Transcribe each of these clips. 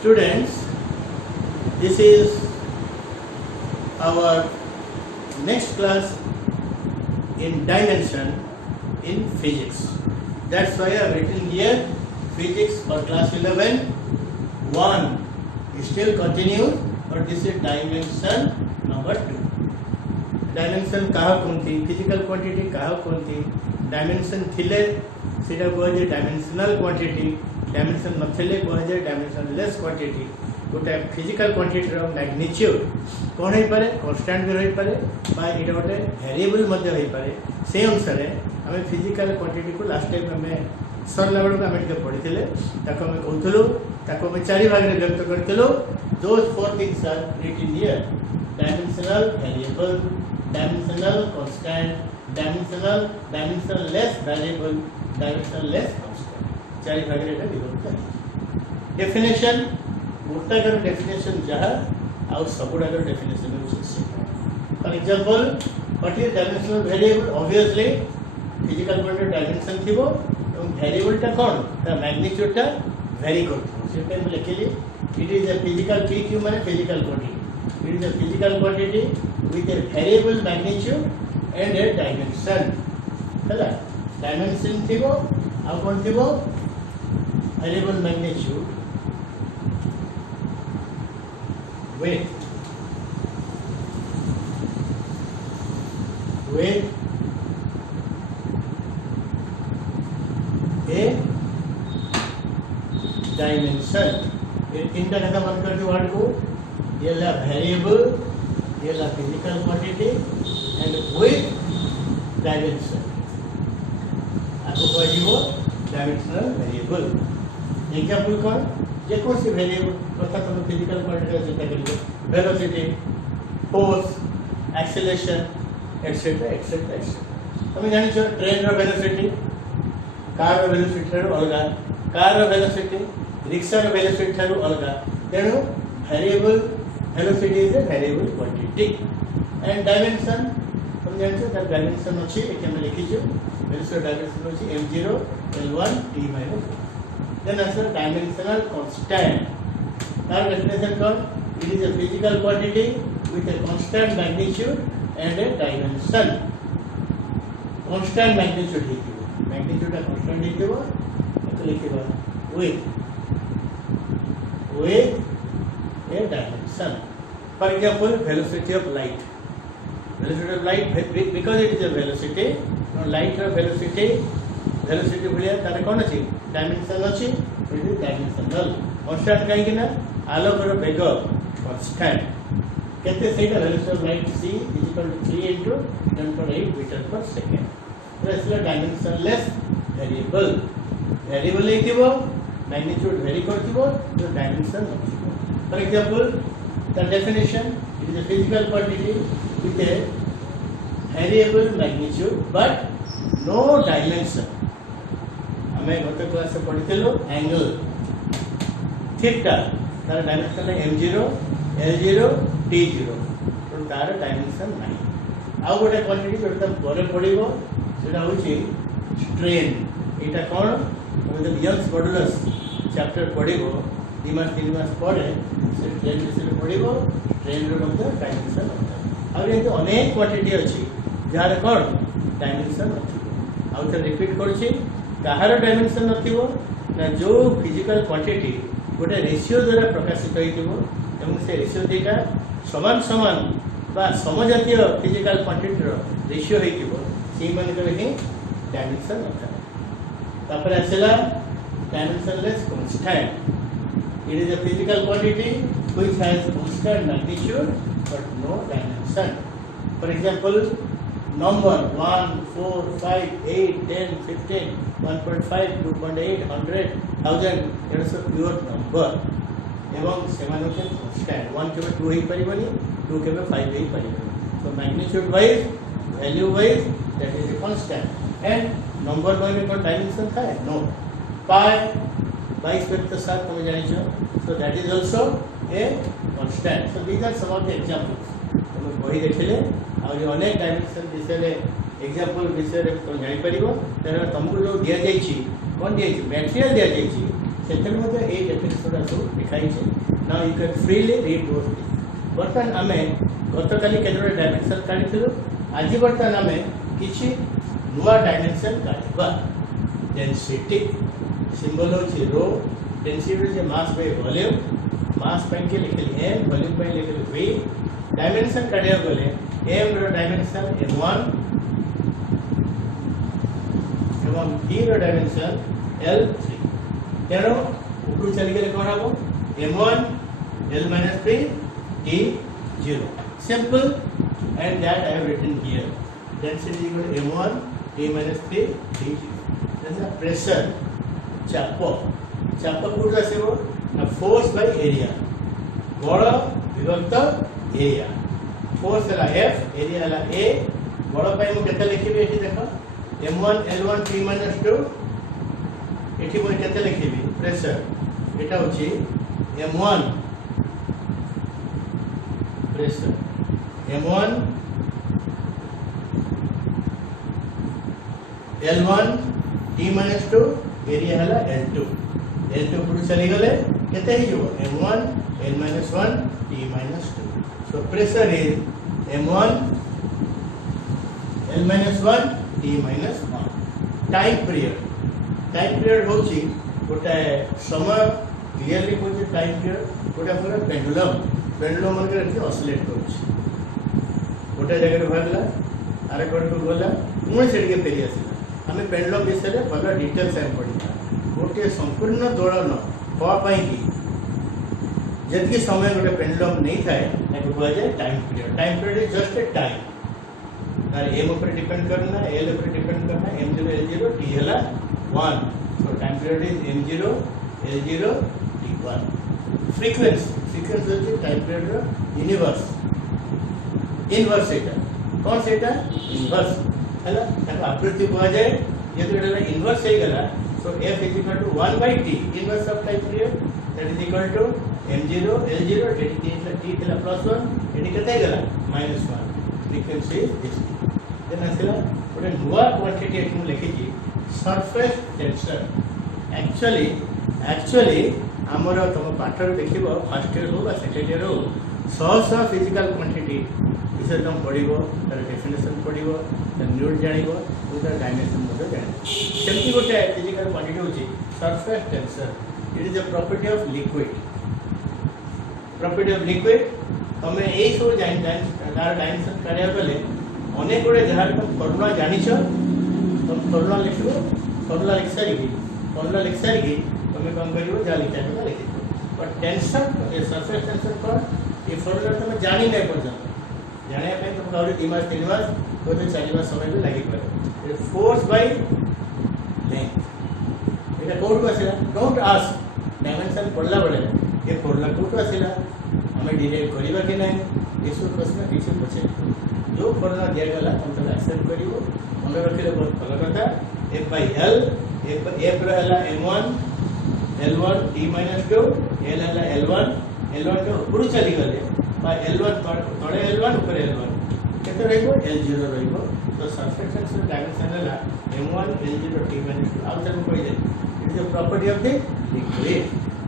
Students, this is our next class in dimension in physics. That's why I have written here physics for class 11 1 still continue, but this is dimension number 2. Dimension कहा कौन थी, physical quantity कहा कौन थी, dimension थिले सीधा कोई जे dimensional quantity, dimension नथिले कोई जे dimensionless quantity, गोटे physical quantity रो magnitude कौन है पारे, constant भी रही पारे, बाय इटा गोटे variable मध्य रही पारे, से अनुसार हमें physical quantity को last time हमें सरला बड़ो का हमें क्या पढ़ी थिले, ताको हमें कहतलो, ताको हमें चारि भाग रे व्यक्त करतलो, those four things are written here, dimensional variable, dimensional constant, dimensionless variable, dimensionless constant. चारि भाग रे विभक्त है. Definition गोटा कर definition जहाँ और सबुड़ा कर definition में उसे. For example, what is dimensional variable? Obviously, physical quantity dimension थी वो, तो variable टा कौन? ता magnitude टा vary करती है. सिर्फ हम लिख लीजिए. It is a physical PQ माने physical quantity. It is a physical quantity with a variable magnitude and a dimension. है dimension थी वो, अब कौन थी वो? Variable magnitude with a dimension. ये तीन का मन कर दो वर्ड को. ये ला variable, ये ला physical quantity and with dimension. आपको कहिए वो dimensional variable. एग्जांपल कौन? जे कौन सी variable अर्थात हम physical quantity का चिंता करेंगे. Velocity, force, acceleration, etc. etc. etc. हमें जानी चाहिए ट्रेन रो velocity, कार रो velocity रो अलग, कार रो velocity, रिक्शा रो velocity रो अलग. तेणु variable velocity is a variable quantity and dimension हम जानते हैं dimension अच्छी एक हम लिखी जो velocity dimension अच्छी m0 l1 t minus 1. Then answer dimensional constant. Our definition कौन? It is a physical quantity with a constant magnitude and a dimension. Constant magnitude ही थी वो. Magnitude का constant ही थी वो. तो लिखिए वो with a dimension. For example, velocity of light. Velocity of light, because it is a velocity, light or velocity भलिया तार कौन अच्छी डायमेंशन अच्छी, it is dimensional. Constant कहीं कि ना आलोकर वेग constant. कहते हैं सेटा velocity of light c is equal to 3 into 10⁸ meter per second. तो इसलिए dimensionless variable. Variable नहीं थी वो, magnitude vary करती वो, तो dimension नहीं थी वो. For example, the definition, it is a physical quantity with a variable magnitude but no dimension. हमें गत क्लास से पढ़ी थी लो एंगल थीटा तार डायमेंशन है m0 l0 t0 तो तार डायमेंशन नहीं. आउ गोटे क्वांटिटी जोटा परे पड़िबो सेटा होची स्ट्रेन. एटा कोन हम जब यंग्स मॉडुलस चैप्टर पढ़िबो 2 मास 3 मास पढ़े से ट्रेन विषय पढ़िबो. ट्रेन रो मतलब डायमेंशन होता है. और ये तो अनेक क्वांटिटी अछि जार कोन डायमेंशन अछि. आउ तो रिपीट करछि कहार डायमेंशन नथिबो ना जो फिजिकल क्वांटिटी गोटे रेशियो द्वारा प्रकाशित होइतिबो एवं से रेशियो देटा समान समान बा समजातीय फिजिकल क्वांटिटी रो रेशियो होइतिबो से मन करे कि डायमेंशन नथा. तापर आसेला dimensionless constant. It is a physical quantity which has constant magnitude but no dimension. For example, number 1, 4, 5, 8, 10, 15, 1.5, 2.8, 100, 1000, it is a pure number. एवं सेमानो के constant. 1 के 2 ही परिबनी, 2 के 5 ही परिबनी. So magnitude wise, value wise, that is a constant. And number में कोई dimension था? No. Pi, 22 के साथ तुम्हें जानी चाहिए. So that is also a constant. So these are some of the examples. तुम्हें वही देखिले और ये अनेक डायमेंशन विषय रे एग्जांपल विषय रे तुम जानि परिबो. तेरे तुमको जो दिया जाइछि कोन दिया जाइछि मटेरियल दिया जाइछि ସେଥିରେ ମଧ୍ୟ ଏଇ ଡେଫିନେସନ୍ ସବୁ ଲେଖାହେଇଛି। Now you can freely read those things. ବର୍ତ୍ତମାନ ଆମେ ଗତକାଲି କେତେବେଳେ ଡାଇମେନସନ୍ କାଢ଼ିଥିଲୁ, ଆଜି ବର୍ତ୍ତମାନ ଆମେ କିଛି ନୂଆ ଡାଇମେନସନ୍ କାଢ଼ିବା। ଡେନ୍ସିଟି ସିମ୍ବଲ ହେଉଛି ρ, ଡେନ୍ସିଟି ହେଉଛି ମାସ୍ ବାଇ ଭଲ୍ୟୁମ୍, ମାସ୍ ପାଇଁକି ଲେଖିଲି m, ଭଲ୍ୟୁମ୍ ପାଇଁ ଲେଖିଲି v। डायमेंशन काढ़िया गले m रो डायमेंशन m1 एवं v रो डायमेंशन l3। तेणु ऊपर चली गले कौन हम m1 l-3 t0 simple and that I have written here density equal to m1 t-3 t0। जैसे प्रेशर चाप कोड आसीबो ना फोर्स बाय एरिया बड़ विभक्त एरिया फोर्स है F एरिया है A बड़ पाई मु केते लिखिबे एठी देखो m1 l1 t - 2 एठी मु केते लिखिबी प्रेशर एटा होची m1 pressure m1 l1 t - 2 area है l2 पुरु चली गले केते ही जो m1 l-1 t - 2। So pressure is m1 l-1 t - 1। Time period होची गोटे समय क्लियरली होची टाइम पीरियड गोटे पूरा पेंडुलम मन के ऑसिलेट करछि गोटे जगह भागला आरे कोड को गला पुणी से फेरी आसिला हमें पेंडुलम विषय में भल डिटेल्स हम पढ़ा गोटे संपूर्ण दोलन पाई कि जितकी समय गोटे पेंडुलम नहीं थाए कह जाए time period is just a time तार एम ऊपर डिपेंड करना एल ऊपर डिपेंड करना m0 l0 t हला 1। सो time period is m0 l0 t1। Frequency होची टाइम पीरियड रो इनवर्स एटा कौन सेटा इनवर्स हला ताको आवृत्ति कह जाए जेतो एटा इनवर्स हे गला। सो f is equal to 1 by t inverse of time period that is equal to m0 l0 t थला +1 एटी केते गला -1 फ्रीक्वेंसी इज दिस। देन आसिला गोटे नुवा क्वांटिटी एठु लिखिची सरफेस टेंशन। एक्चुअली हमर तुम पाठर देखिबो फर्स्ट ईयर हो बा सेकंड ईयर हो सह फिजिकल क्वांटिटी विषय तुम पढ़िबो तार डेफिनेशन पढ़िबो तार न्यूट जानिबो तार डायमेंशन मते जानिबो। सेमती गोटे फिजिकल क्वांटिटी होची surface tension. It is a property of liquid तमे ए सब जान तार डायमेंशन काढिया गले अनेक गोटे जहार तुम फॉर्मूला जानिछ तुम फॉर्मूला लिखिबो फॉर्मूला लिख सारी तुम कौन करिवो जा लिखा है लिखिबो बट टेंशन ए सरफेस टेंशन पर ए फॉर्मूला तुम जानि नै पर्यंत जाने पे तुम और 3 मास 3 मास तो 4 मास समय भी लागि पारे। ए फोर्स बाय लेंथ एटा कोड आसिला डोंट आस्क डायमेंशन पढ़ला बडे ये फॉर्मूला कोड आसिला हमें डिराइव करिबा कि नै इसो प्रश्न किसी पूछे जो फॉर्मूला दिया गला हम तो एक्सेप्ट करिवो मन रखिले बहुत भल कथा f by l f रहला m1 l1 t - 2 l हला l1 के ऊपर चली गले बा l1 तळे l1 ऊपर l1 केते रहइबो l0 रहइबो। तो सरफेस टेंशन डायमेंशन हला m1 l0 t - 2 आउ तक कोइ दे it is the property of the liquid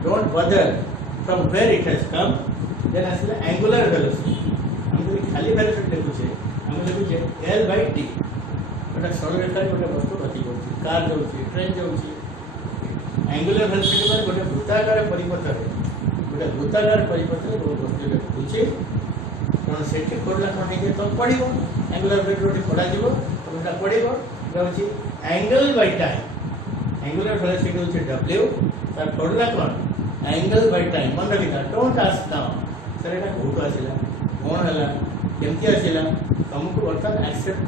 don't bother from where it has come. Then आसले एंगुलर वेलोसिटी हम तो खाली वेलोसिटी देखुछे हम देखुछे l by t बट सरल रेखा गोटे वस्तु गति करछि कार जाउछि ट्रेन जाउछि एंगुलर वेलोसिटी माने गोटे वृत्ताकार परिपथ रे वो वस्तु घुरुछि कोन सेठी कोडला कोन हे तो पड़िबो एंगुलर वेलोसिटी पड़ा जीवो तो एटा पड़िबो रहउछि angle by time angular velocity होछि w तार कोडला कोन एंगल बाय टाइम मन रखिता डोंट आस्क नाउ सर एटा कोड आसिला कोन हला केमती आसिला तुमको अर्थात एक्सेप्ट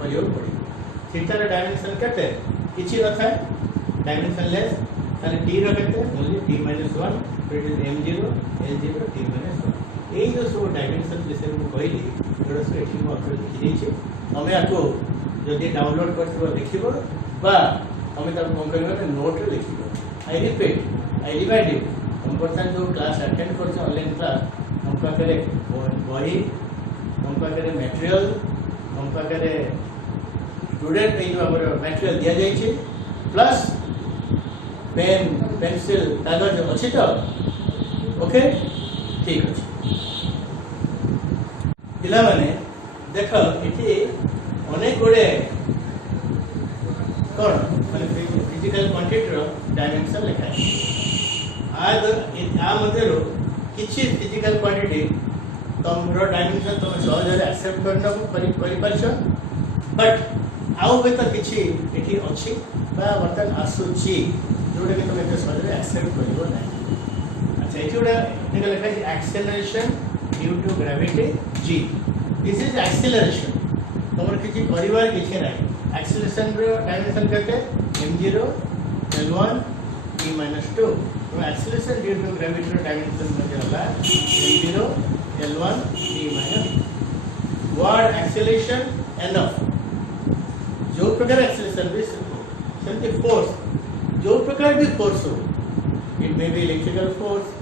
करियो पड़िबो थीटा रे डायमेंशन केते किछि न थाए डायमेंशन लेस खाली t रखते only t - 1 it is m0 l0 t - 1 ए जो सब डायमेंशन विषय में कहली एडो से एठी म अथर लिखि दैछि तमे आको जदि डाउनलोड करथिबो देखिबो बा तमे त कोन करबो नोट रे लिखिबो। आई रिमाइंड यू हम परसेंट जो क्लास अटेंड करछ ऑनलाइन क्लास हम पाखरे बही हम पाखरे मटेरियल हम पाखरे स्टूडेंट पे जो हमर मटेरियल दिया जाय छै प्लस पेन पेंसिल कागज अच्छी तो ओके ठीक अच्छे पिला माने देख ये अनेक गुड़े कौन माने फिजिकल क्वांटिटी डायमेंशन लिखा है आ मध्य किसी फिजिकल क्वांटिटी तुम डायमेंशन तुम सहज एक्सेप्ट कर बट आउ भी तो किसी ये अच्छी बर्तमान आसूची जोटा कि तुम एत सहज एक्सेप्ट कर ना अच्छा ये गोटे लिखा है acceleration due to gravity g this is acceleration तुम किसी कर किसी ना एक्सेलरेशन डायमेंशन कहते m0 l1 t - 2 तो acceleration due to gravity dimension m0 l1 t - word acceleration enough जो प्रकार एक्सेलरेशन भी सेमती फोर्स जो प्रकार भी फोर्स हो it may be electrical force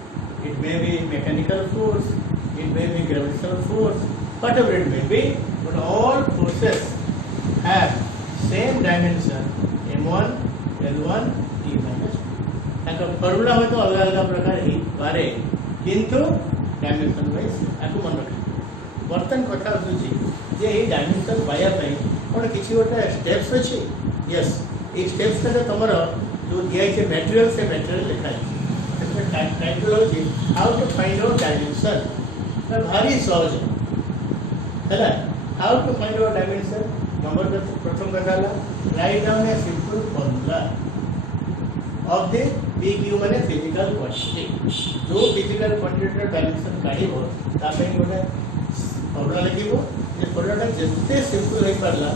it may be mechanical force it may be gravitational force whatever it may be but all forces have same dimension m1 l1 t - ताका formula हो तो अलग अलग प्रकार ही बारे किंतु डायमेंशन वाइज आको मन रख बर्तन कथा होची जे ए डायमेंशन पाया पई कोन किछि गोटे स्टेप्स अछि यस ए स्टेप्स का तमरो जो दिया छै मटेरियल से मटेरियल लिखा है टाइटल होची how to find out dimension तो भारी सहज है how to find out dimension number प्रथम कथा write down a simple formula of the PQ माने फिजिकल क्वांटिटी जो फिजिकल क्वांटिटी डायमेंशन काढिबो तापे गोटे फॉर्मूला लिखिबो जे फॉर्मूला जते सिंपल होई परला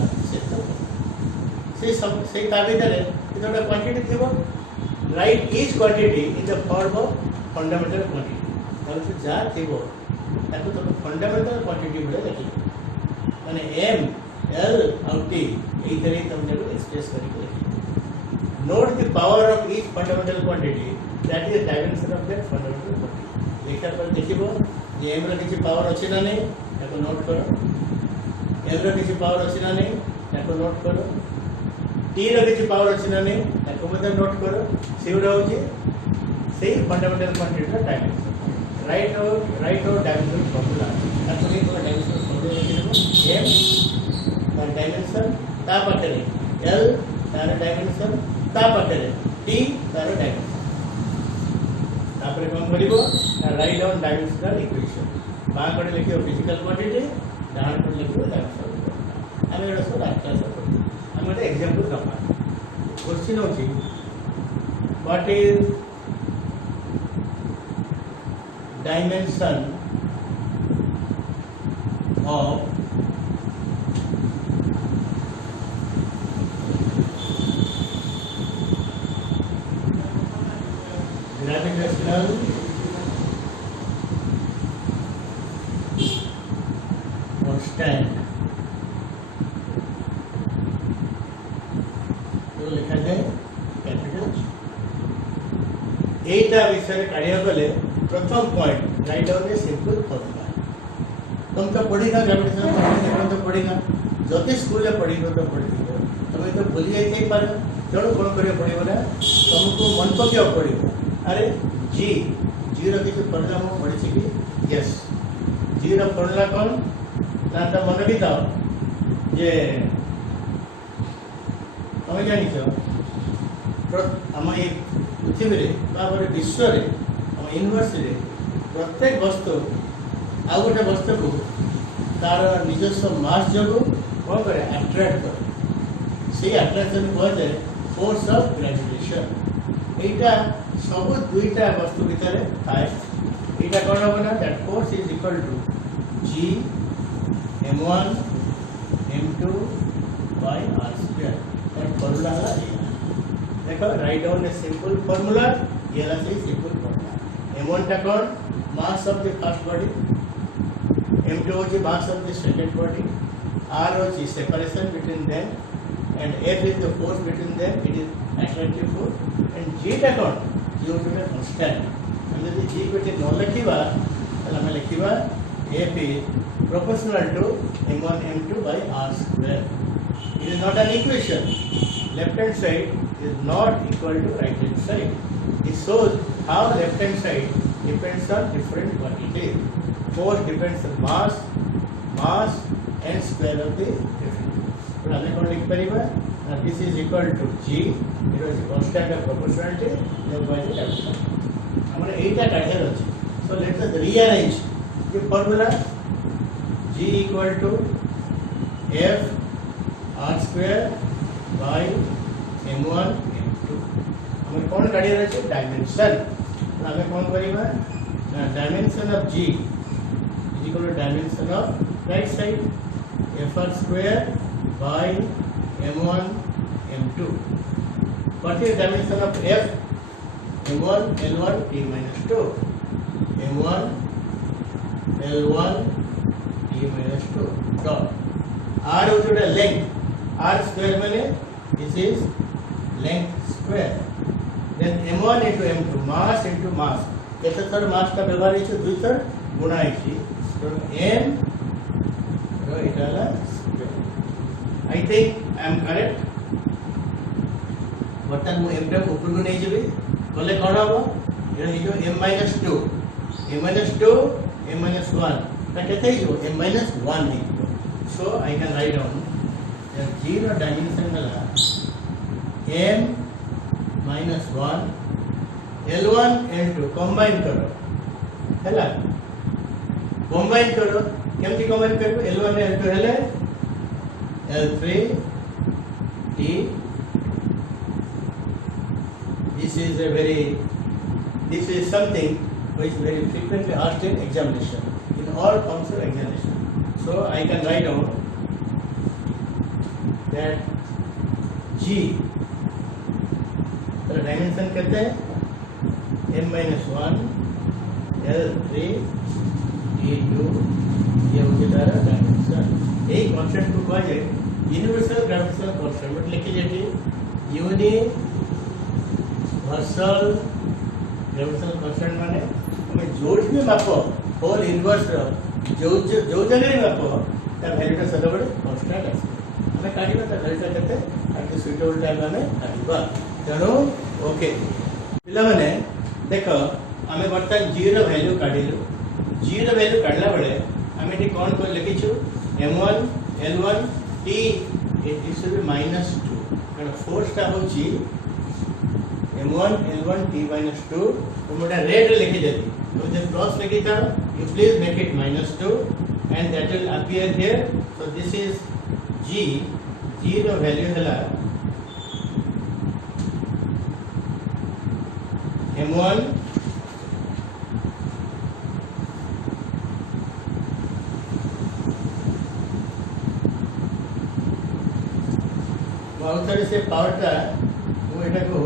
से ता भीतर गोटे क्वांटिटी थिबो write each quantity in the form of fundamental quantity मतलब जा थिबो ताको तो फंडामेंटल क्वांटिटी बोले लिखि माने m l और t एई तरह तुम जब एक्सप्रेस करके लिखि note the power of each fundamental quantity that is dimension of that fundamental quantity देखा पर देखिबो जे m रो किछि पावर अछि ना नहीं ताको नोट करो l रो किछि पावर अछि ना नहीं ताको नोट करो टी रो किछि पावर अछि ना नहीं ताको मते नोट करो सेउडा होची से फंडामेंटल क्वांटिटी रो dimension write out dimension formula ताको एक डायमेंशन फॉर्मूला लिखिबो m तार डायमेंशन ता पाटरे l तार डायमेंशन ता पाटरे t तार डायमेंशन तापर कोन करिवो राइट डाउन डायमेंशनल इक्वेशन बा कड़े लिखियो फिजिकल क्वांटिटी डान कड़े लिखियो डायमेंशन आमे एडा सब आख्या सब आमे एक एग्जांपल दपा क्वेश्चन होची what is dimension of gravitational constant तो लिखा जाए कैपिटल एटा विषय काढ़िया गले प्रथम point right down a simple formula तुम तो पढ़ी ना ग्रेविटेशनल क्वांटिटी तो पढ़ी ना जति स्कूल में पढ़ी तो पढ़ी तुम तो भूली जाई पार तेणु कौन करिया पड़िबो ना तुमको मन पक्या पड़िबो अरे जी रो किछ फॉर्मूला मो पढ़ी छी कि यस जी रो फॉर्मूला कौन ना तो मन भी दाओ जे हम जानी छो हम ये पृथ्वी विश्व यूनिवर्स प्रत्येक वस्तु आ गोटे वस्तु को तार निजस्व मास जो कौन करे अट्रैक्ट करे से अट्रैक्शन कह जाए फोर्स ऑफ ग्रेविटेशन एटा सब दुईटा वस्तु भितर थाए एटा कौन हम ना that force is equal to g m1 m2 by r² और फॉर्मूला है देखो write down a simple formula ये वाला से सिंपल फॉर्मूला m1 टा कौन mass of the first body m2 होची mass of the second body r होची separation between them and f is the force between them it is attractive force and g टा कौन g होची the constant हम यदि g को न लिखिबा तला हम लिखिबा f is proportional to m1 m2 by r square. It is not an equation. Left hand side is not equal to right hand side. It shows how left hand side depends on different quantity. Force depends on mass and square of the reflector. So we can लिख परिबा this is equal to g. It is constant of proportionality by the dimension. हमने एटा काढेर अछि. So let us rearrange the formula. G equal to f r square by m1 m2. हमें कौन काढेर अछि dimension. हमें कौन करिबा dimension of g is equal to dimension of right side fr square by m1 m2. What is dimension of f? m1 l1 t minus 2. m1 l1 t minus 2 dot r is the length. R square माने this is length square. Then m1 into m2 mass into mass. कैसे sir mass का व्यवहार है दुई sir गुणा है तो m रो इटाला square. I think I am correct. बर्तन मु m टा ऊपर को नहीं जेबी कले कोन हबो एटा हिजो m - 2 m - 1 ता केते हिजो m - 1 है. So I can write down that g रो डायमेंशन हला m - 1 L1 L2 कंबाइन करो हैला. कंबाइन करो केमती कंबाइन करो L1 L2 हेले L3 T. This is something which is very frequently asked in examination, in all forms of examination. So I can write down that G the dimension कहते हैं m - 1 L3 T2 ये होगी तारा dimension. एक constant को कहा जाए universal gravitational constant मतलब लिखी जाती यूनिवर्सल ग्रेविटेशनल कांस्टेंट माने हमें जोड़ में मापो होल इनवर्स जो जगह में मापो ता वैल्यू ता सदा बड़े कांस्टेंट आसे हमें काढिबा ता वैल्यू ता केते एट द सुटेबल टाइम हमें काढिबा. तेणु ओके पिला माने देखो आमे बर्तन g रो वैल्यू काढिलु. g रो वैल्यू काढला बेले आमे टी कोन को लिखिछु m1 l1 t it is be -2 कारण फोर्स ता होची m1 l1 t -2 तो मोटा रेड लिखि देती तो जे क्रॉस लिखि था you please make it -2 and that will appear here. So this is g रो वैल्यू हला m1 बहुत सारे से पावर टा वो एटा को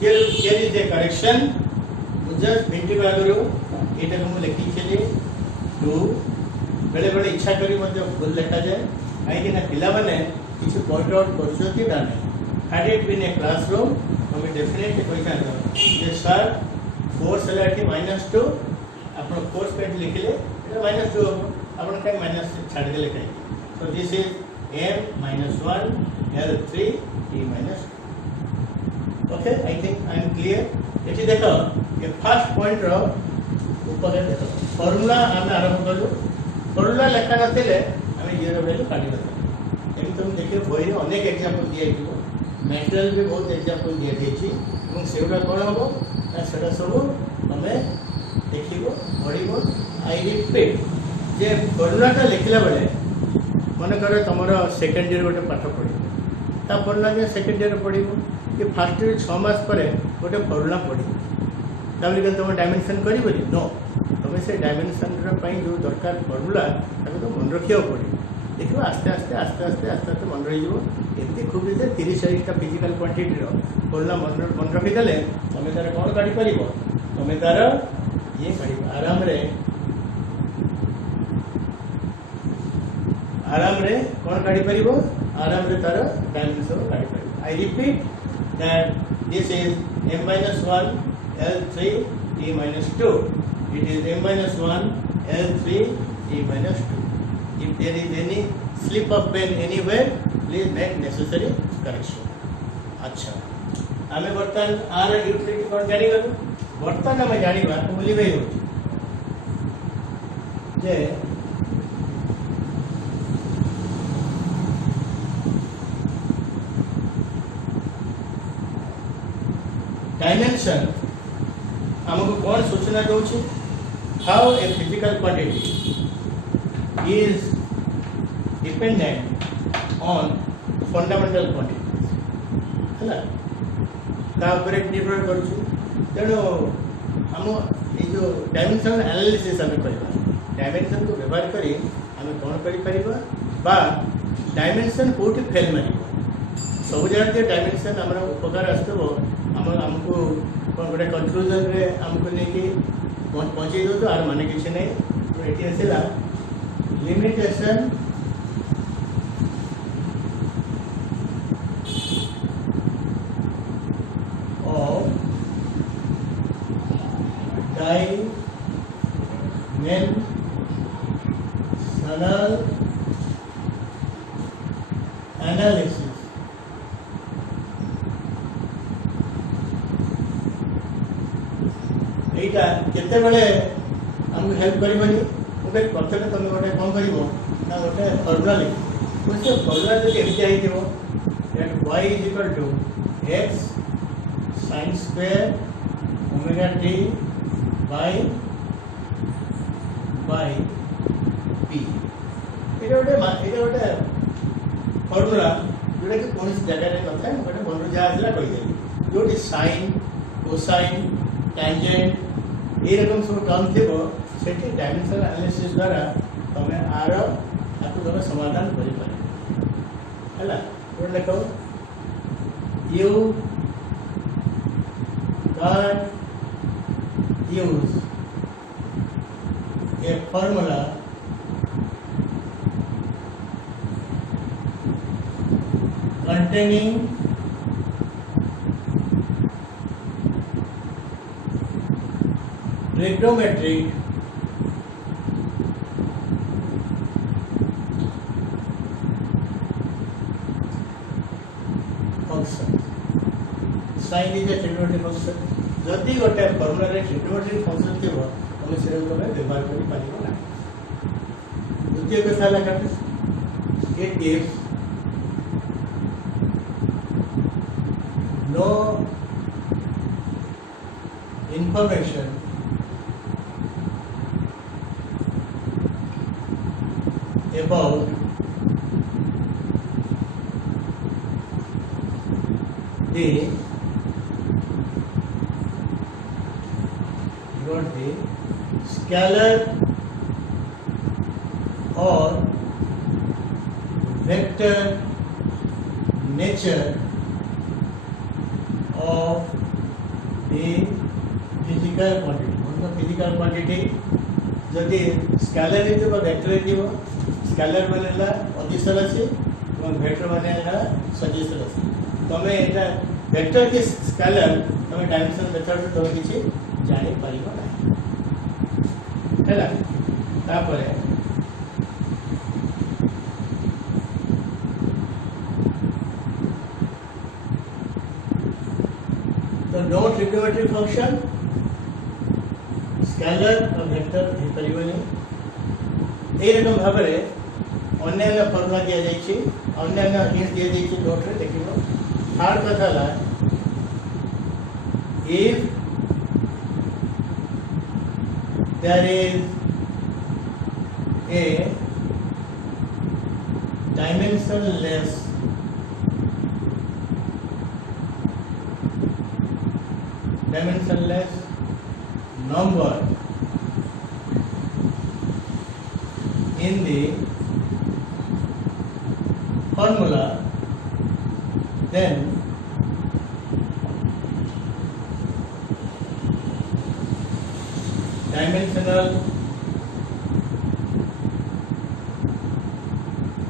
here is a correction just भिंटी बागरो एटा को लिखि छले 2 बेले बेले इच्छा करी मते भूल लिखा जाए काहे कि ना पिला माने किसी पॉइंट आउट करछथि ना नहीं. had it been a classroom हमें डेफिनेटली कहता जे सर फोर्स हला कि -2 आपण फोर्स पे लिखले एटा -2 आपण काय माइनस छाड़ देले काय. सो this is m - 1 l3 t - okay. I think I M clear. एठी देखो ये फर्स्ट पॉइंट रो ऊपर देखो फार्मूला हम आरंभ करू. फार्मूला लेखा नथिले हम जीरो वैल्यू काढी देता. एम तुम देखिए बही अनेक एग्जांपल दिया है मैटेरियल भी बहुत एग्जांपल दिया है এবং সেগুলা কোন হবো না সেটা সব আমি দেখিব পড়িব. আই রিপিট যে ফর্মুলাটা লিখলা বেলে মনে করে তোমার সেকেন্ড ইয়ার গোটে পাঠ পড়িব তা ফর্মুলা যে সেকেন্ড ইয়ার পড়িব कि फास्ट ईयर 6 मास पर गोटे फर्मुला पढ़ी तबले कि तुम डायमेंशन कर नो तुम से डायमेंशन जो दरकार फर्मुला तो मन रखा पड़े देखो आस्ते आस्ते आस्ते आस्ते आस्ते आस्ते मन रही एमती खूब 30-40टा फिजिकल क्वांटिटी फर्मुला मन रखीदे तुम तार कौन काढ़ी पार तुम तार ये आराम रे कौन काढ़ी पार आराम रे तार डायमेंशन काढ़ी पार. I repeat that this is m-1 L3 t minus 2. It is m-1 L3 t minus 2. If there is any slip of pen anywhere, please make necessary correction. अच्छा आमे बर्तन आर यूटिलिटी कोन जानि गलो बर्तन आमे जानिबा बोली भाई होची जे डायमेंशन हमको कौन सूचना दउची how a physical quantity is dependent on fundamental quantities है तापर निर्भर करूँ तेणु आम ये जो डायमेंशनल एनालिसिस आम करवा डायमेंशन को व्यवहार करी आम कौन कर डायमेंशन कौटी फेल मार सब जगह डायमेंशन आम उपकार आसो आमको कौन गोटे कनक्लूजन आमको लेकिन पहुँचे दो तो आर माने किसी नहीं ये आसला limitation of dimensional analysis एटा केते बेले हमको हेल्प करिवनी गोटे प्रथम तुम गोटे कौन कर गोटे फर्मुला लिख से फर्मुला जो एमती आईथो that y is equal to x sin square omega t by p ये गोटे फर्मुला जोटा कि कौन जगह न था गोटे मन जहाँ आसला कहीदेली जो साइन कोसाइन टैंजेंट ये रकम सब टर्म थी से डायमेंशनल एनालिसिस द्वारा तुम आर आपको तुम समाधान कर देख you can use a formula containing trigonometric sine is a trigonometric function जदि गोटे फॉर्मूला रे ट्रिग्नोमेट्रिक फंक्शन थिबो तमे से तमे व्यवहार करि पारिबो ना द्वितीय कथा ला काटे it gives no information about the scalar or vector nature of the physical quantity मतलब physical quantity जदि स्केलर है वेक्टर है स्केलर मानेला अदिशर अच्छे वेक्टर मानेला सदिशर अच्छे तुम यहाँ वेक्टर की स्केलर तुम डायमेंशन मेथड तुम किसी जानी पारिबो ना हैला तापरे तो नो ट्रिग्नोमेट्रिक फंक्शन स्केलर और वेक्टर हो परिबनी ए रकम भाव में अन्य फर्मुला दिया जाइए अन्य हिंट दिया जाइए नोट रे देखिबो थर्ड कथा ला if there is a dimensionless number in the formula, then dimensional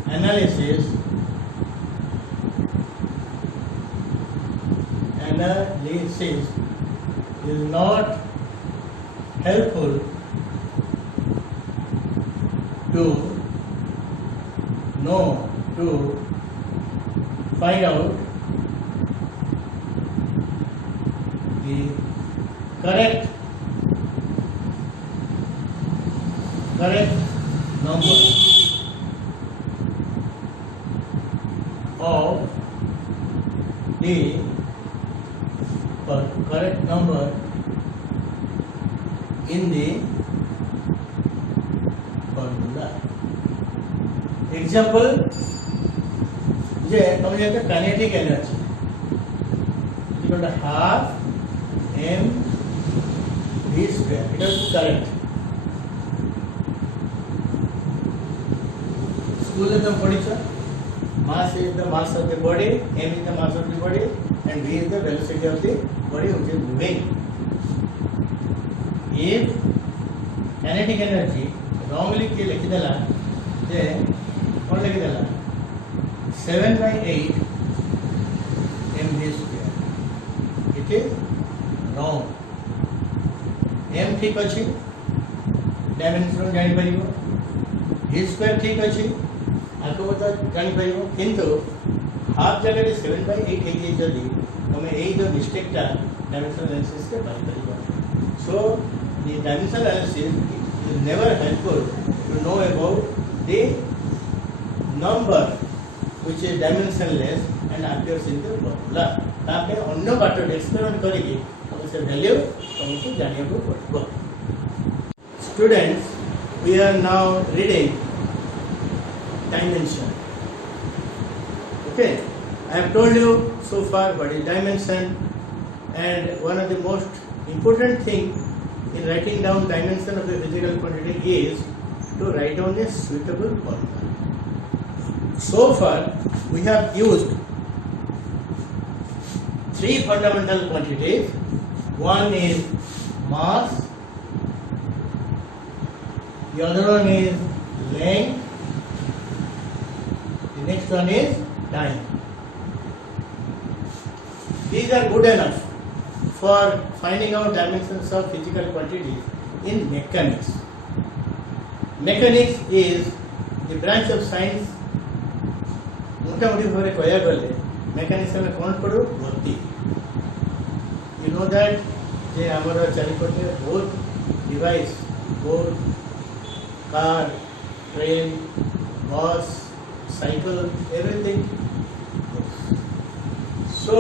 analysis is not helpful to know to find out the correct number of the correct number in the formula. Example, जे तुम्हें कहते हैं kinetic energy equal to half m v square. It is correct. School में तुम पढ़ी छो, mass is the mass of the body, m is the mass of the body, and v is the velocity of the body which is moving. If kinetic energy wrongly के लिख देला, जे कौन लिख देला 7/8 mv square. It is wrong. m ठीक अच्छी, dimension जानी पड़िबो, v square ठीक अच्छी, आपको बता जानी पड़िबो, किंतु हाफ जगह 7/8 है ये जल्दी, हमें यही जो मिस्टेक टा डायमेंशन एनालिसिस से बात करेंगे. So the dimensional analysis is never helpful to know about the number which is dimensionless and appears in the formula. तापे अन्य बात एक्सपेरिमेंट करेगी तो उसे वैल्यू तुमको जानिए को पड़ेगा. Students, we are now reading dimension. Okay, I have told you so far what is dimension, and one of the most important thing in writing down dimension of a physical quantity is to write down a suitable formula. So far, we have used three fundamental quantities. One is mass, the other one is length, the next one is time. These are good enough for finding out dimensions of physical quantities in mechanics. Mechanics is the branch of science. मोटा-मोटी भावे कहया गले mechanics में कौन पड़ो गति. You know that जे हमारा चारिपटे बहुत device, बहुत car, train, बस, cycle, everything. So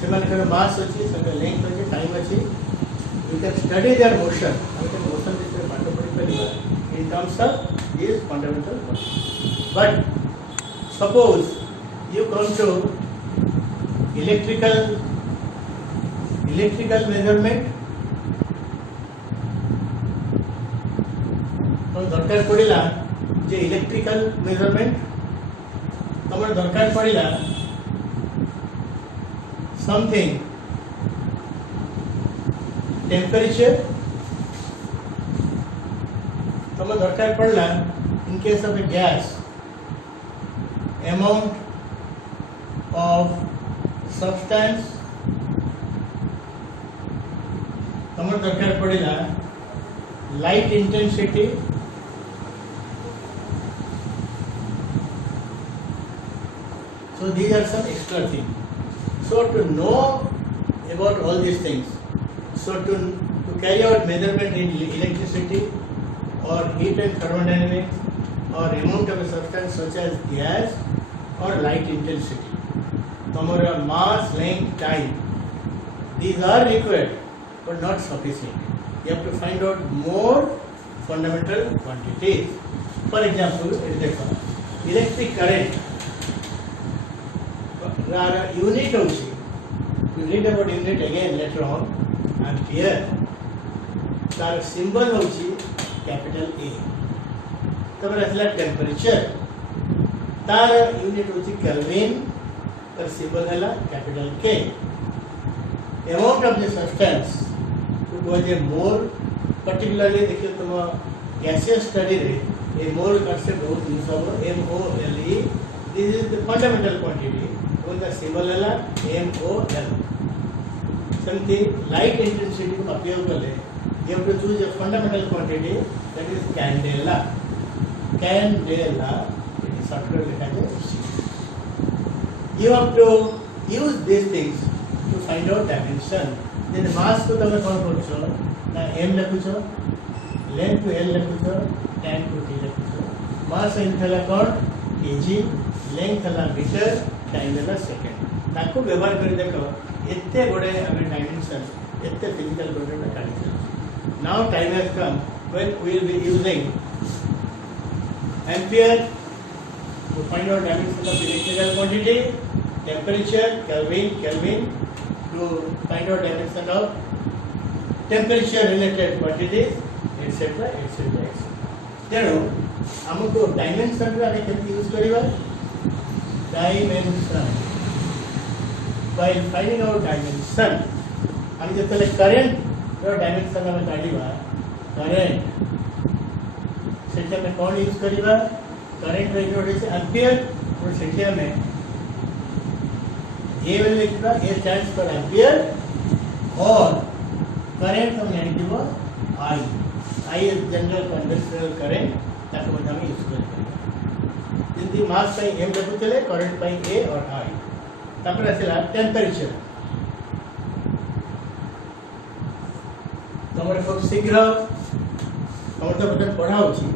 सेमानकर मास अछि, सेमानकर लेंथ अछि, टाइम अछि. You can study their motion. हमके मोशन विषय पाठ पढ़ी परिबा in terms of these fundamental concepts. But suppose you come to electrical measurement, तो दरकार पड़िला जे इलेक्ट्रिकल मेजरमेंट तमर दरकार पड़िला something temperature तमर दरकार पड़ला in case of a gas amount of substance तमर दरकार पड़िला light intensity so these are some extra things. So to know about all these things, so to carry out measurement in electricity or heat and thermodynamics or amount of a substance such as gas or light intensity, tomorrow mass, length, time, these are required but not sufficient. You have to find out more fundamental quantities. For example, electric current. Unit also. You read about unit again later on. Ampere. Tar symbol also capital A. तब रखला temperature. तार unit also Kelvin. तर symbol है ला capital K. Amount of the substance. To go a mole. Particularly देखिए तुम gaseous study रे a mole concept बहुत use होगा MOLE. This is the fundamental quantity. The symbol है MOL. Something light intensity को उपयोग कर ले. You have to choose a fundamental quantity that is candela. candela, shortcut लिखा जाए C. You have to use these things to find out dimension. Then mass को तमे कौन करछो ना m लिखुछो, length to l लिखुछो, tan to t लिखुछो. Mass इनथला कौन kg, length हला metre, time हला second. ताको व्यवहार कर देखो एत्ते बड़े हमें डायमेंशन एत्ते फिजिकल क्वांटिटी में काढी छे. Now time has come when we will be using ampere to find out dimension of electrical quantity, temperature, Kelvin to find out dimension of temperature related quantities, etc. etc. ତେଣୁ ଆମକୁ dimension ରେ ଆମେ କେମିତି use କରିବା dimension while finding out dimension ଆମେ ଯେତେବେଳେ current ର dimension ଆମେ କାଢିବା କରେଣ୍ଟ सेठी में कौन यूज करिबा करंट यूनिट है एम्पियर और सेठी में ए वाले लिखबा ए स्टैंड्स फॉर एम्पियर और करंट हम लिखबो I is general conventional current ताको हम यूज करिबा जल्दी मास पाई एम लिखुतले करंट पाई ए और आई तापर आसेला टेंपरेचर तमरे खूब शीघ्र हमर तो बटन पढ़ा होची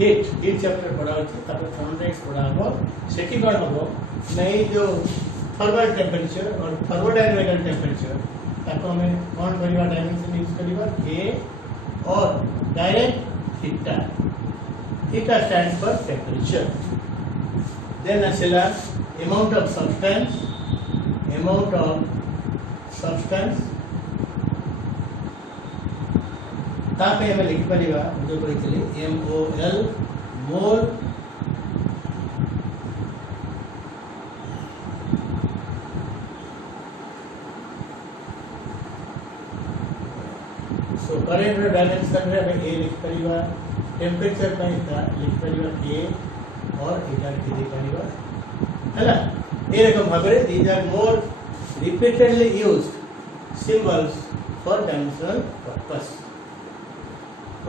हीट चैप्टर पढ़ा होची तापर थर्मोडायनामिक्स पढ़ा हो सेठी कोन हो नहीं जो थर्मल टेंपरेचर और थर्मोडायनामिकल टेंपरेचर ताको हमें कौन करिवा डायमेंशन यूज करिवा ए और direct theta stands for temperature. Then आसेला अमाउंट ऑफ सब्सटेंस तापे हमें लिख परिवा जो कहितले MOL मोल सो करंट रो डायमेंशन रे हमें ए लिख परिवा टेंपरेचर पे लिख परिवा ए और एटा के दे परिवा हैला ए रकम भाबरे these are more repeatedly used symbols for dimensional purpose.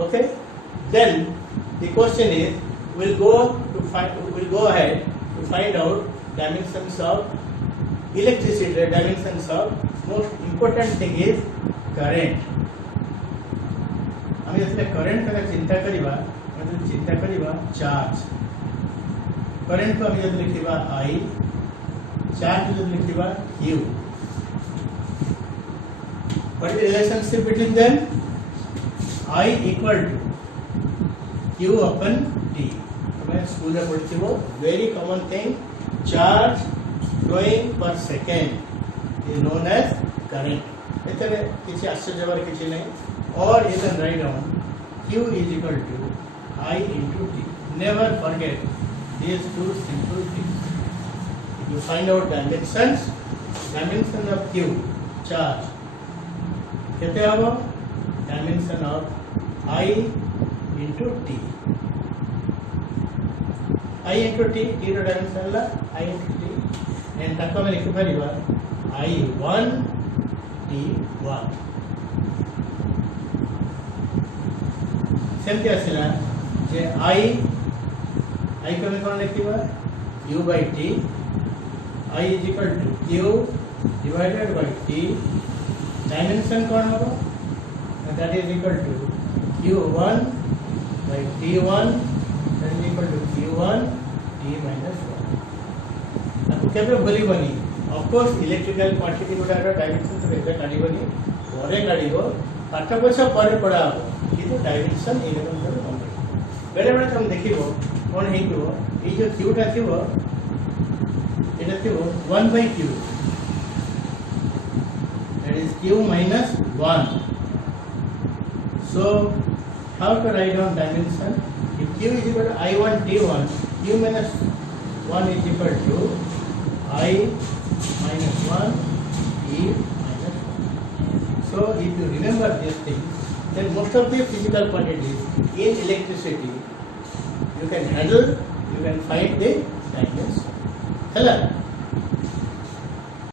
Okay, then the question is we'll go ahead to find out dimensions of electricity. The dimensions of most important thing is current. हमें इसमें current का चिंता करिबा मतलब चिंता करिबा charge current को हमें जब लिखिबा I चार्ज जब लिखिबा Q. What is the relationship between them? I equal to Q upon T. हमें स्कूल में पढ़ते हो very common thing charge flowing per second is known as current. इतने किसी आश्चर्य वाले किसी नहीं और you can write down Q is equal to I into T. Never forget these two simple things. If you find out dimension of Q charge कितने होगा dimension of I into T. I into T, T रो dimension ला I into T. And ताको में लिखि परिबा I1 T1. सेमती आसिला जे I को में कोन लिखिबा U by T. I is equal to Q divided by T. Dimension कोन होगा that is equal to Q1 by T1 that is equal to Q1 T minus 1. अब क्या पे बोली बनी of course electrical quantity गुड़ा रा dimension तो ऐसे काढ़ी बनी परे काढ़ी हो पाठ पछा परे पड़ा हो किंतु dimension एक रकम से कम है बेले बेले तुम देखिबो कौन है कि वो ये जो Q टा थी वो इधर थी वो 1 by Q that is Q minus 1. So, how to write down dimension? If Q is equal to I1 T1, Q minus 1 is equal to I minus 1 T minus 1. So, if you remember these things, then most of the physical quantities in electricity, you can handle, you can find the dimension. Hello?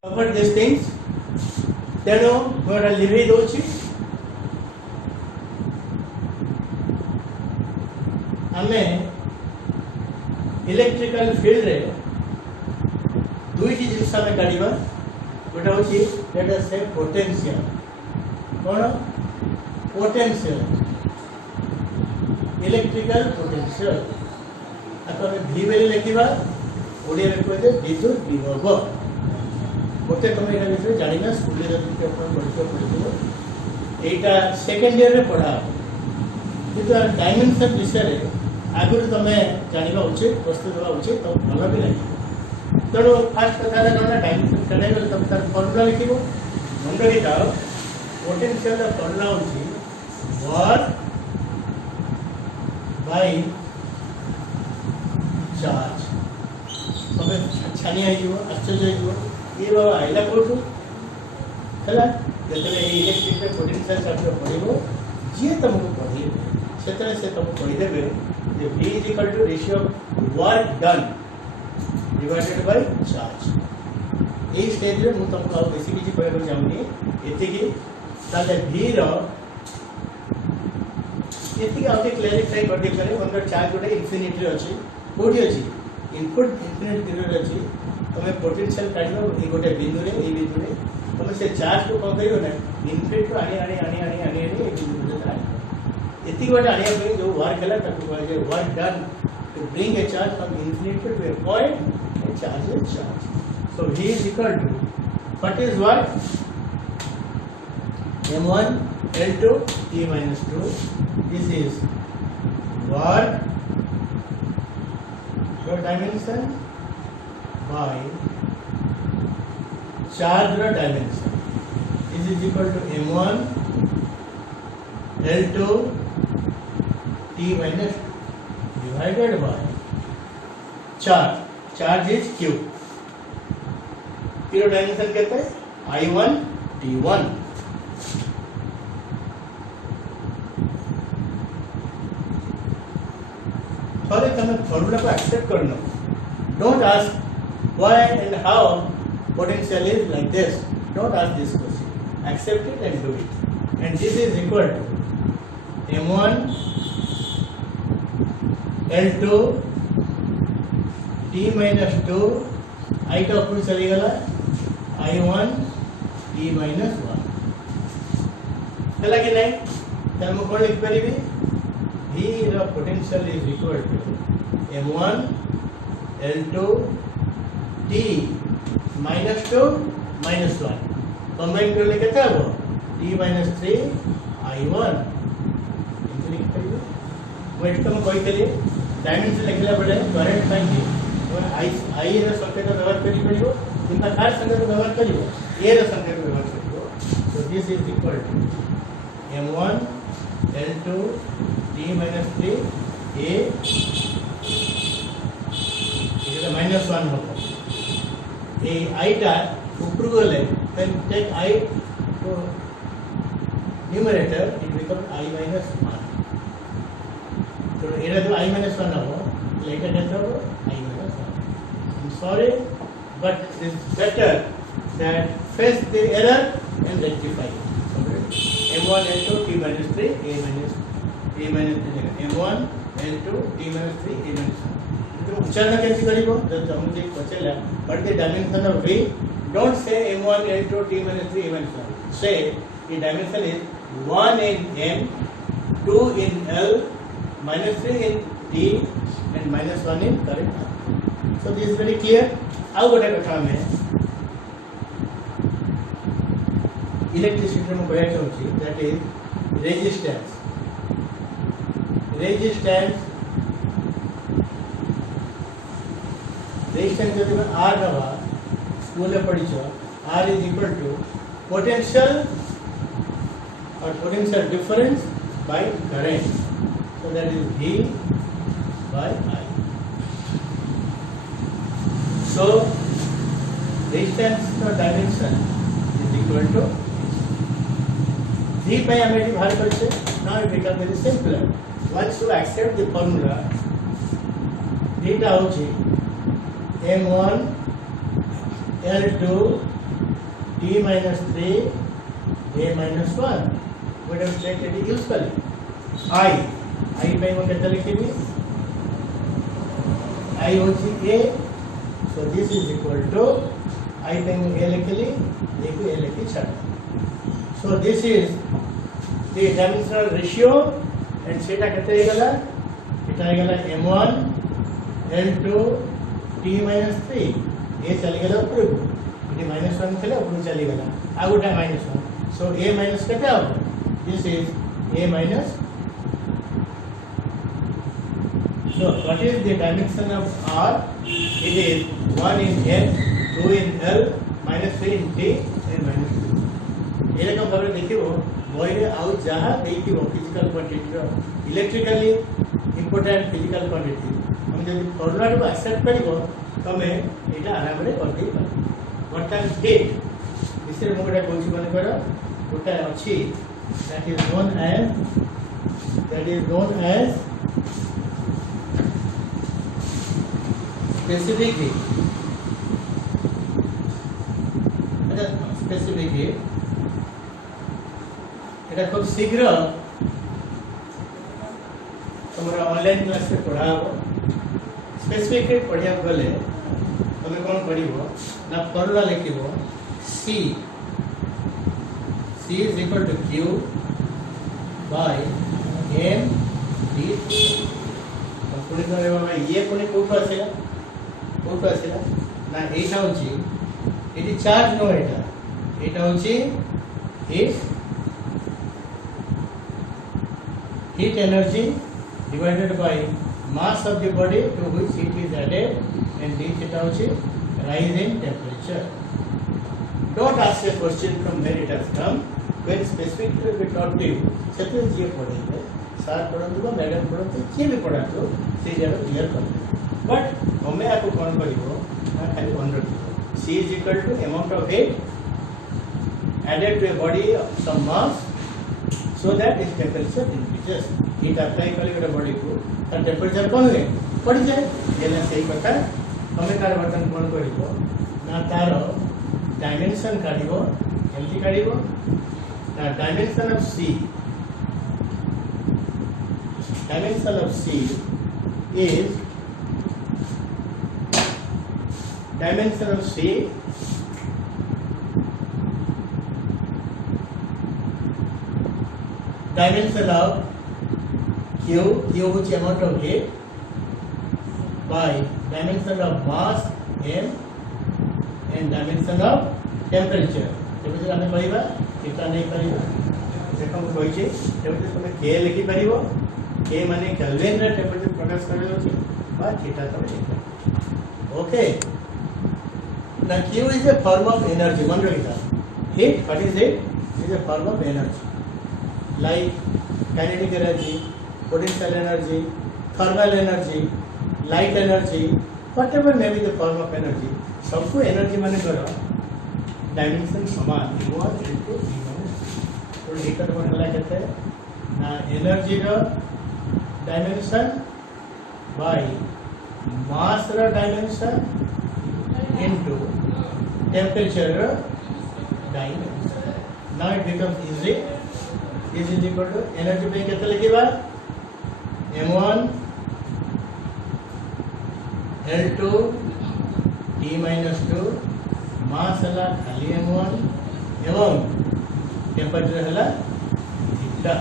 Cover these things. ତେଣୁ ମୁଁ ଏଟା ଲିଭେଇ ଦେଉଛି ଆମେ electrical field रे दुईटी जिनिस आम काढ़ा गोटे हूँ लेट अस से पोटेंशियल कौन पोटेंशियल इलेक्ट्रिकल पोटेंशियल आपको भी बेले लिखा ओडिया में कहते विद्युत विभव गोटे तुम यहाँ विषय जाना स्कूल पढ़ो यहीटा सेकेंड ईयर में पढ़ा किंतु डायमेंशन विषय आगुरी तुम जानवा उचित प्रस्तुत हवा उचित तो भल भी लगे तेणु फास्ट कथा कौन डायमेंशन कहना तुम तार फर्मुला लिख मन रखा पोटेंशियल फर्मुला हूँ वर्क बाय चार्ज तुम छानिया आश्चर्य ये बाबा आईला कौटू है जो इलेक्ट्रिक पोटेंशियल चैप्टर पढ़ो जी तुमको पढ़े से तुमको पढ़ीदेवे V is equal to ratio of work done divided by charge यही स्टेज में मुझे तुमको बेसी किसी कहना चाहूँगी ये ताले V रो ये आउटे क्लेरिफाई करते करे उनका चार्ज गोटे इनफिनिटी अच्छी कोडी अच्छी इनपुट इनफिनिटी जीरो अच्छी तुम पोटेंशियल काढ़ ये गोटे बिंदु रे ये बिंदु रे तुम से चार्ज को कौन करियो ना इनफिनिटी आनी आनी आनी आनी आनी आनी ये बिंदु रे आनी इतनी गोटे आने पे जो वर्क है ताको कहजे work done to bring a charge from infinity to a point a charge is charge so V is equal to what is work m1 L2 t minus 2 this is work your dimension by charge ro dimension this is equal to m1 L2 t minus divided by charge is q q dimension कहते हैं I1 t1 थोड़े तुम formula को accept करना don't ask why and how potential is like this don't ask this question accept it and do it and this is equal to m1 L2 t minus 2 I का ऊपर चली गला I1 t minus 1 चला कि नहीं तब मैं कौन लिख पारी भी V रो potential is equal to m1 L2 t minus 2 minus 1 combine कर ले कितना हो t minus 3 I1 इनको लिख पारी वेट तुम कोई के लिए डायमेंशन लिखला पड़े करंट पाई आई रो संकेत व्यवहार करी पड़ियो किंबा कार संकेत व्यवहार करियो ए रो संकेत व्यवहार करियो so this is equal to m1 L2 t minus 3 a ये माइनस 1 होगा ए आई टा ऊपर को ले then take I to numerator it becomes I minus 1 तो ये तो I minus 1 हो later कहते हो I minus 1 I'm sorry but it is better that face the error and rectify it m1 L2 t minus 3 a minus 3 m1 L2 t minus 3 a minus 1 तो उच्चारण कैसे करिवो जब हमने पचेला but the dimension of V don't say m1 L2 t minus 3 a minus 1 say the dimension is 1 in m 2 in L minus 3 in t and minus 1 in current so this is very clear आउ गोटे कथा में electricity में कहया चाहूँ that is resistance resistance जब R रहा school में पढ़ी R is equal to potential or potential difference by current so that is V by I so distance or dimension is equal to V by हमें बाहर करते now it becomes very simpler once you accept the formula theta होची m1 L2 t minus 3 a minus 1 would have stated it usefully I by मैं कहता लिखी भी I होची A, so this is equal to I पे A लिखली, A को A लिखी छाड़. So this is the dimensional ratio and सेटा कितने गला? इतना गला M1 L2 T minus 3. A चली गला ऊपर को. ये -1 थे ऊपर चली गला. आगो टा -1. So A minus कितना होगा? This is A minus. So what is the dimension of R? It is 1 in L, 2 in L, -3 in T, and -2. ये रकम भाବରେ ଦେଖିବ ବହିରେ ଆଉ ଯାହା ଦେଇଥିବ ଫିଜିକାଲ କ୍ୱାଣ୍ଟିଟିର ଇଲେକ୍ଟ୍ରିକାଲି ଇମ୍ପୋର୍ଟାଣ୍ଟ ଫିଜିକାଲ କ୍ୱାଣ୍ଟିଟି ଆମେ ଯଦି ଫର୍ମୁଲାଟାକୁ ଆକ୍ସେପ୍ଟ କରିବ ତମେ ଏଇଟା ଆରାମରେ କରିଦେଇ ପାରିବ. ବର୍ତ୍ତମାନ ହିଟ୍ ବିଷୟରେ ମୁଁ ଗୋଟେ କହୁଛି ମନେକର ଗୋଟେ ଅଛି that is known as specific heat. Specific heat. এটা খুব শীঘ্র তোমরা অনলাইন ক্লাসে পড়া হব. স্পেসিফিক হিট পড়িয়া গলে তুমি কোন পড়িব না ফর্মুলা লিখিব C is equal to Q by M d. পুଣି ধরে বাবা ইয়ে পুଣି কোউটো আসিলা না এইটা হচ্ছে এটি চার্জ নো এটা হচ্ছে heat energy divided by mass of the body to which heat is added and d theta hoche rise in temperature. Don't ask a question from where it has come. When specific will be taught to you, settle je padhenge sir padhantu ba madam padhantu je bhi padhantu se jara clear kar. But hame aako kon karibo na khali on rakhibo. C is equal to amount of heat added to a body of some mass so that its temperature increases. heat apply कले गोटे body को तार temperature कौन हुए बढ़ी जाए. ये ना सही कथा हमें तार बर्तन कौन करिवो ना तार डायमेंशन काढिवो एमटी काढिवो ना dimension of C is dimension of C dimension of Q which amount of heat by dimension of mass M and dimension of temperature. temperature ଆମେ କହିବା ଏଟା ନେଇ ପାରିବା ଦେଖ ମୁଁ କହିଛି temperature ତମେ K ଲେଖି ପାରିବ. K ମାନେ କେଲଭିନ ରେ temperature ପ୍ରକାଶ କରାଯାଉଛି ବା θ ତମେ ଲେଖି. Okay now Q is a form of energy. मन रखिता heat what is it? It is a form of energy like kinetic energy, potential energy, thermal energy, light energy, whatever may be the form of energy. सबको energy माने करो dimension समान 1 into V minus. तो लेकर बनला कहते हैं ना energy रो डायमेंशन by mass रो डायमेंशन into temperature रो dimension. Now it becomes easy. This is equal to energy पे कितना लिखिबा M1 L2 T minus 2 mass हला खाली M1 एवं टेम्परेचर हला theta.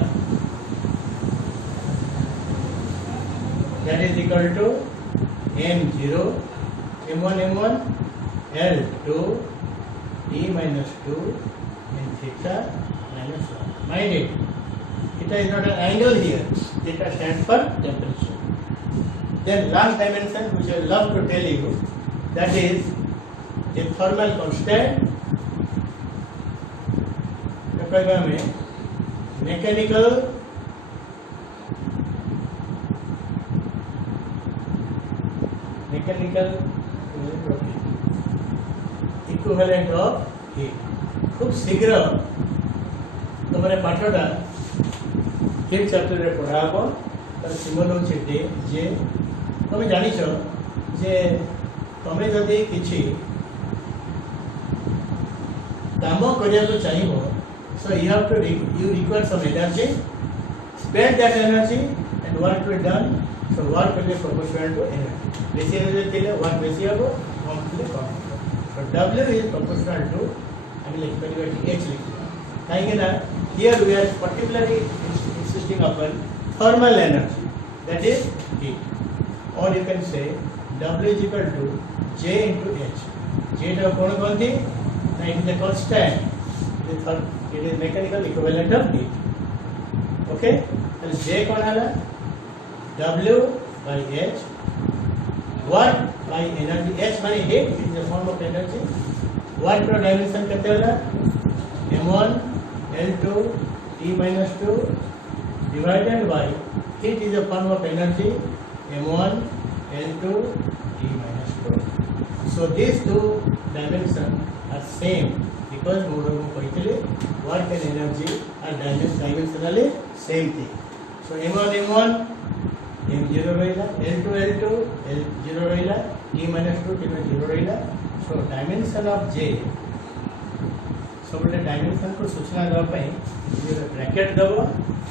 that is equal to M0 M1 L2 T minus 2 and theta minus 1. Mind it, theta is not an angle here. Theta stands for temperature. Then last dimension which I love to tell you, that is the thermal constant. Mechanical equivalent of heat. खूब शीघ्र तुम्हारे पाठटा 5th chapter रे पढ़ा हबो. तर symbol होचे जे তুমি জানিছ যে তুমি যদি কিছু কাম କରିବାକୁ ଚାହିଁବ, so you require some energy, spend that energy and work to be done So work will be proportional to energy. Basic energy thile work basic habo, come thile come habo. So W is proportional to I will explain H likhiba. Kahin na here we are particularly insisting upon thermal energy, that is heat. Or you can say W is equal to J into H. J ta kon konti? Na it is a constant. It is mechanical equivalent of heat. Okay? And J kon hala? W by H. Work by energy. H means heat, it is a form of energy. Work per dimension kate hala? M1 L2 T minus 2 divided by heat is a form of energy. M1 L2 T minus 2. So these two dimensions are same because work and energy are dimensionally same thing. So M1 M1 M0 ରହିଲା, L2 L2 L0 ରହିଲା, T minus 2 T minus 0 ରହିଲା. So dimension of J सबले dimension को सूचना देवा ପାଇଁ ये bracket दबो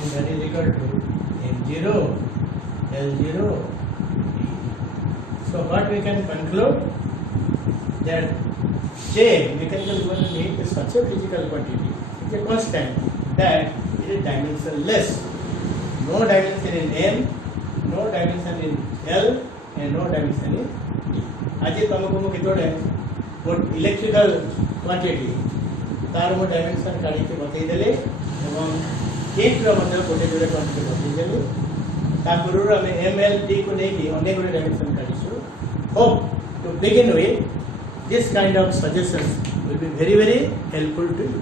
and that is equal to M0 L0 T. So what we can conclude that J mechanical equivalent heat is such a physical quantity, it's a constant that it is dimensionless. No dimension in M, no dimension in L, and no dimension in T. आज तुमको मु कितोडे electrical quantity तार मो dimension काढी के बतई देले एवं हीट रो मतलब गोटे जोड़े क्वांटिटी बतई देले ता पूर्व हम ml t को नै कि अनेक गोटे dimension काढीसु. Hope to begin with this kind of suggestions will be very helpful to you.